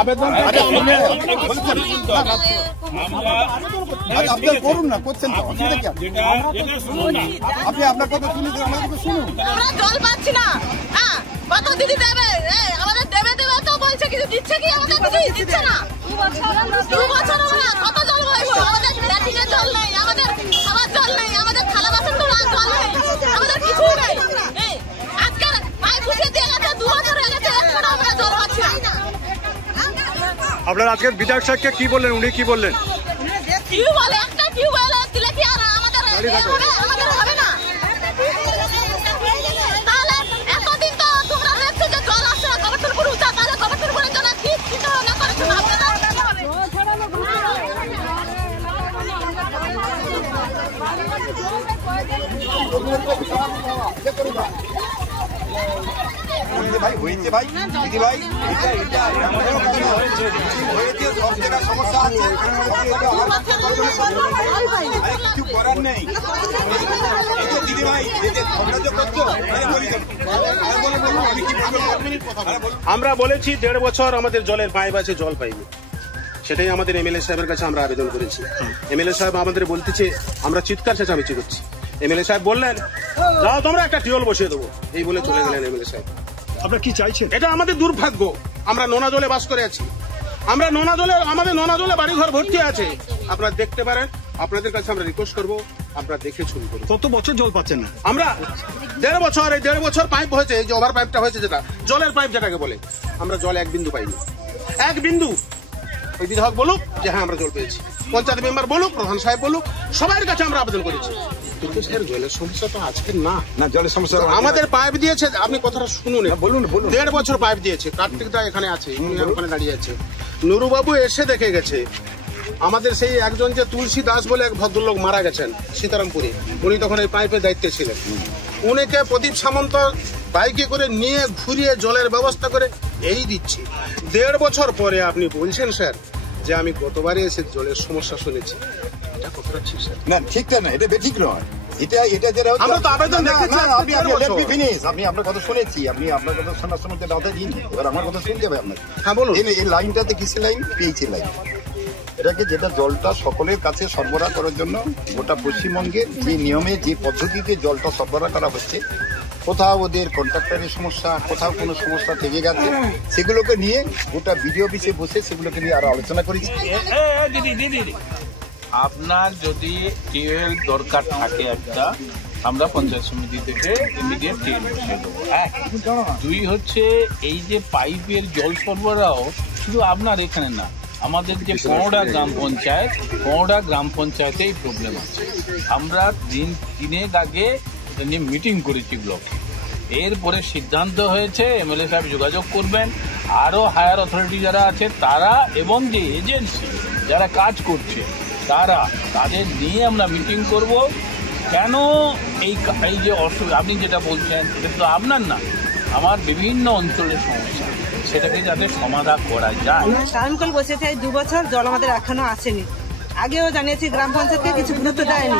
আবেদন করুন না, করছেন তো অসুবিধা কি? আপনি আপনার কথা শুনে আমাদের কথা শুনুন। জল পাচ্ছি না, কত দিদি দেবে, আমাদের দেবে দেবে তো বলছে, কিছু দিচ্ছে কি? আমাদের কিছু দিচ্ছে না। 2 বছর আমরা কত জল পাইবো? আমাদের ল্যাট্রিনের জল নেই, আমাদের খাবার জল নেই, আমাদের থালা বাসন ধোয়ার জল নেই, আমাদের কিছু নেই। আজকে পাইপ বসিয়ে দিয়ে গেছে, 2 বছর হয়ে গেছে, এখনো আমরা জল পাচ্ছি না। আপনারা আজকে বিধায়ক সাহেবকে কি বললেন? উনি কি বললেন? টিউবওয়েল একটা টিউবওয়েল দিলে কি আর আমাদের হবে না? তাহলে এতদিন তো তোমরা দেখছো যে জল আসছে না, কবরপুর উঠা, তাহলে কবরপুরের জন্য কি চিন্তা না করেছো আপনারা? ভাই হয়েছে ভাই, দিদি ভাই, হয়েছে, সব জায়গায় সমস্যা আছে, কিছু করার নেই। দিদি ভাই করছো, আমরা বলেছি 1.5 বছর আমাদের জলের পাইপ আছে, জল পাইনি। সেটাই আমাদের এমএলএ সাহেবের কাছে আমরা আবেদন করেছি। এমএলএ সাহেব আমাদের বলতেছে, আমরা চিৎকার চেঁচামেচি করছি। এমএলএ সাহেব বললেন, যাও তোমরা একটা টিউবওয়েল বসিয়ে দেবো, এই বলে চলে গেলেন এমএলএ সাহেব। আপনারা কি চাইছেন? এটা আমাদের দুর্ভাগ্য। আমরা নোনা জলে বাস করে আছি, আমরা নোনা জলে, আমাদের নোনা জলে বাড়িঘর ভর্তি আছে। আপনারা দেখতে পারেন, আপনাদের কাছে আমরা রিকোয়েস্ট করবো, আপনারা দেখে শুরু করুন। কত বছর জল পাচ্ছেন না? আমরা 1.5 বছর, এই 1.5 বছর পাইপ হয়েছে, এই যে ওভার পাইপটা হয়েছে, যেটা জলের পাইপ যেটাকে বলে, আমরা জল 1 বিন্দু পাইনি। 1 বিন্দু। ওই বিধায়ক বলুক যে হ্যাঁ আমরা জল পেয়েছি, পঞ্চায়েত মেম্বার বলুক, প্রধান সাহেব বলুক, সবার কাছে আমরা আবেদন করেছি। কিন্তু স্যার জলের সমস্যা তো আজকে না, জলের সমস্যা আমাদের পাইপ দিয়েছে। আপনি কথাটা শুনুন, বলুন। 1.5 বছর পাইপ দিয়েছে। কার্তিক দা এখানে আছে, ওখানে দাঁড়িয়ে আছে। নুরুবাবু এসে দেখে গেছে। আমাদের সেই একজন যে তুলসী দাস বলে এক ভদ্রলোক মারা গেছেন সীতারামপুরে, উনি তখন এই পাইপের দায়িত্বে ছিলেন। উনিকে প্রদীপ সামন্ত বাইকে করে নিয়ে ঘুরিয়ে জলের ব্যবস্থা করে এই দিচ্ছি। 1.5 বছর পরে আপনি বলছেন স্যার যে আমি গতবারে এসে জলের সমস্যা শুনেছি। এটা কতটা ঠিক স্যার? না, ঠিকটা না, এটা বেঠিক নয়। এটা যেটা আমরা তো আবেদন দেখেছি। আমি আপনার কথা শুনেছি, আপনি আপনার কথা শোনার সময় বাধা দিন। এবার আমার কথা শুনতে হবে আপনাকে। হ্যাঁ বলুন। এই লাইনটাতে কিসের লাইন? PH line. এটাকে যেটা জলটা সকলের কাছে সরবরাহ করার জন্য গোটা পশ্চিমবঙ্গের যে নিয়মে, যে পদ্ধতিতে জলটা সরবরাহ করা হচ্ছে, কোথাও ওদের কন্ট্রাক্টরের সমস্যা, কোথাও কোনো সমস্যা থেকে গেছে, সেগুলোকে নিয়ে গোটা বিডিও অফিসে বসে সেগুলোকে নিয়ে আরো আলোচনা করেছি। আপনার যদি টিউবওয়েল দরকার থাকে একটা, আমরা পঞ্চায়েত সমিতি থেকে ইমিডিয়েট টিউবওয়েল বসিয়ে দেবো। 2 হচ্ছে এই যে পাইপের জল সরবরাহ শুধু আপনার এখানে না, আমাদের যে 15টা গ্রাম পঞ্চায়েতে এই প্রবলেম আছে। আমরা 3 আগে এটা নিয়ে মিটিং করেছি ব্লকে। এরপরে সিদ্ধান্ত হয়েছে এমএলএ সাহেব যোগাযোগ করবেন, আরও হায়ার অথরিটি যারা আছে তারা এবং যে এজেন্সি যারা কাজ করছে তাদের নিয়ে আমরা মিটিং করব। কেন এই যে অসুবিধা আপনি যেটা বলছেন, এটা তো আপনার না, আমার বিভিন্ন অঞ্চলের সমস্যা, সেটাকে যাতে সমাধান করা যায়। টাইম কল বসেছে 2 বছর, জল আমাদের এখনো আসেনি। আগেও জানিয়েছি, গ্রাম পঞ্চায়েতকে কিছু গুরুত্ব দেয়নি।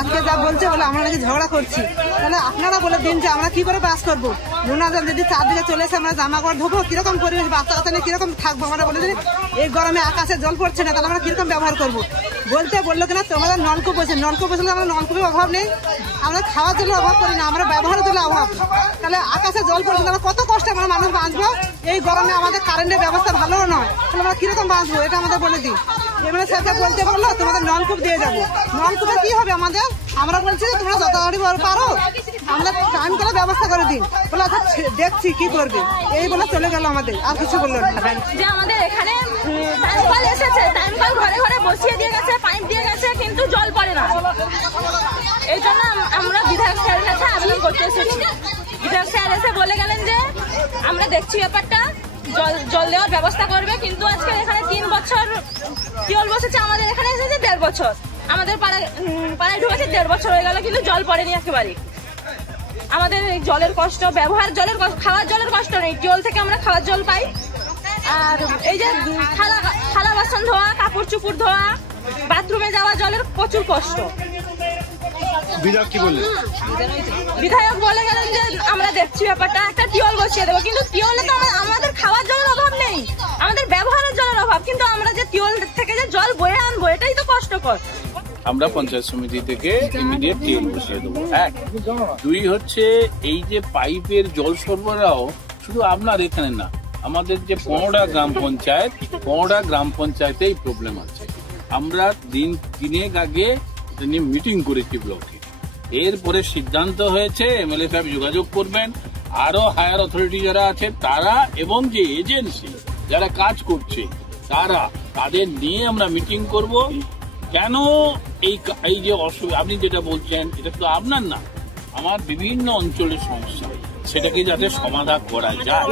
আজকে যা বলছে বলে আমরা নাকি ঝগড়া করছি। তাহলে আপনারা বলে দিন যে আমরা কি করে বাস করবো? নোনা জল যদি 4 দিকে চলে এসে আমরা জামা কাপড় ধোবো, কিরকম পরিবেশ, বাচ্চা কাচ্চা নিয়ে কিরকম থাকবো? আমরা বলে দিন এই গরমে আকাশে জল পড়ছে না, তাহলে আমরা কিরকম ব্যবহার করবো? বললো কিনা তোমাদের নলকূপ বসে, নলকূপ বসলে আমরা নলকূপের অভাব নেই, আমরা খাওয়ার জন্য অভাব করি না, আমরা ব্যবহারের জন্য অভাব। তাহলে আকাশে জল পড়ছে, আমরা কত কষ্টে আমরা মানুষ বাঁচবো? এই গরমে আমাদের কারেন্টের ব্যবস্থা ভালোও নয়, তাহলে আমরা কিরকম বাঁচবো? এটা আমাদের বলে দিই। এমএলএ সাহেব বলতে বললো তোমাদের নলকূপ দিয়ে যাবো। নলকূপে কি হবে আমাদের? আমরা বলছি যে তোমরা যত পারো আমরা টাইম করে ব্যবস্থা করে দিন। বলে আচ্ছা দেখছি কি করবে, এই বলে চলে গেল। আমাদের আর কিছু বললো না। যে আমাদের এখানে টাইম কল এসেছে, টাইম কল ঘরে ঘরে বসিয়ে দিয়ে গেছে, পাইপ দিয়ে গেছে, কিন্তু জল পড়ে না। এই জন্য আমরা বিধায়ক স্যারের কাছে আবেদন করতে এসেছি। বিধায়ক স্যার এসে বলে গেলেন যে আমরা দেখছি ব্যাপারটা, জল দেওয়ার ব্যবস্থা করবে। কিন্তু আজকে এখানে 3 বছর টিউবওয়েল বসেছে, আমাদের এখানে এসেছে 1.5 বছর। আমাদের পাড়ায় ঢুকেছে 1.5 বছর হয়ে গেল, কিন্তু জল পড়েনি একেবারে। আমাদের এই জলের কষ্ট, ব্যবহার জলের কষ্ট, খাওয়ার জলের কষ্ট নেই। টিউবওয়েল থেকে আমরা খাওয়ার জল পাই। আর এই যে থালা বাসন ধোয়া, কাপড় চুপড় ধোয়া, বাথরুমে যাওয়া জলের প্রচুর কষ্ট। বিধায়ক কি বললেন? বিধায়ক বলে গেলেন যে আমরা দেখছি ব্যাপারটা, একটা টিউবওয়েল বসিয়ে দেবো। কিন্তু টিউবওয়েলে তো আমাদের খাওয়ার জলের অভাব নেই, আমাদের ব্যবহার অভাব, কিন্তু আমরা যে টিউবওয়েল থেকে যে জল বয়ে আনবো এটাই তো কষ্টকর। আমরা পঞ্চায়েত সমিতি থেকে ইমিডিয়েট টিএল বসিয়ে দেবো। এক, দুই হচ্ছে এই যে পাইপের জল সরবরাহ শুধু আপনার এখানে না, আমাদের যে 15টা গ্রাম পঞ্চায়েতেই প্রবলেম আছে। আমরা দিনের আগে মিটিং করেছি ব্লকে, এরপরে সিদ্ধান্ত হয়েছে এমএলএ সাহেব যোগাযোগ করবেন, আরো হায়ার অথরিটি যারা আছে তারা এবং যে এজেন্সি যারা কাজ করছে তাদের নিয়ে আমরা মিটিং করব। কেন এই যে অসুবিধা আপনি যেটা বলছেন এটা তো আপনার না, আমার বিভিন্ন অঞ্চলের সমস্যা, সেটাকে যাতে সমাধান করা যায়।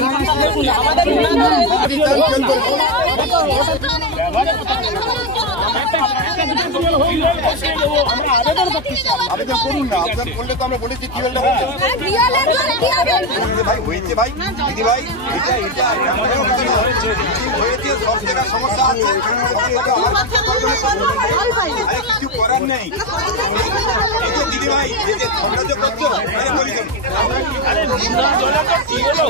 আবেদন করুন না, আবেদন করলে তো আমরা বলেছি টিউবওয়েলটা ভাই হয়েছে, ভাই দিদি ভাই হয়েছে, সব জায়গায় সমস্যা আছে, কিছু করার নেই। এই যে দিদি ভাই এই যে ঝগড়া করছো বলি আমরা কি করবো?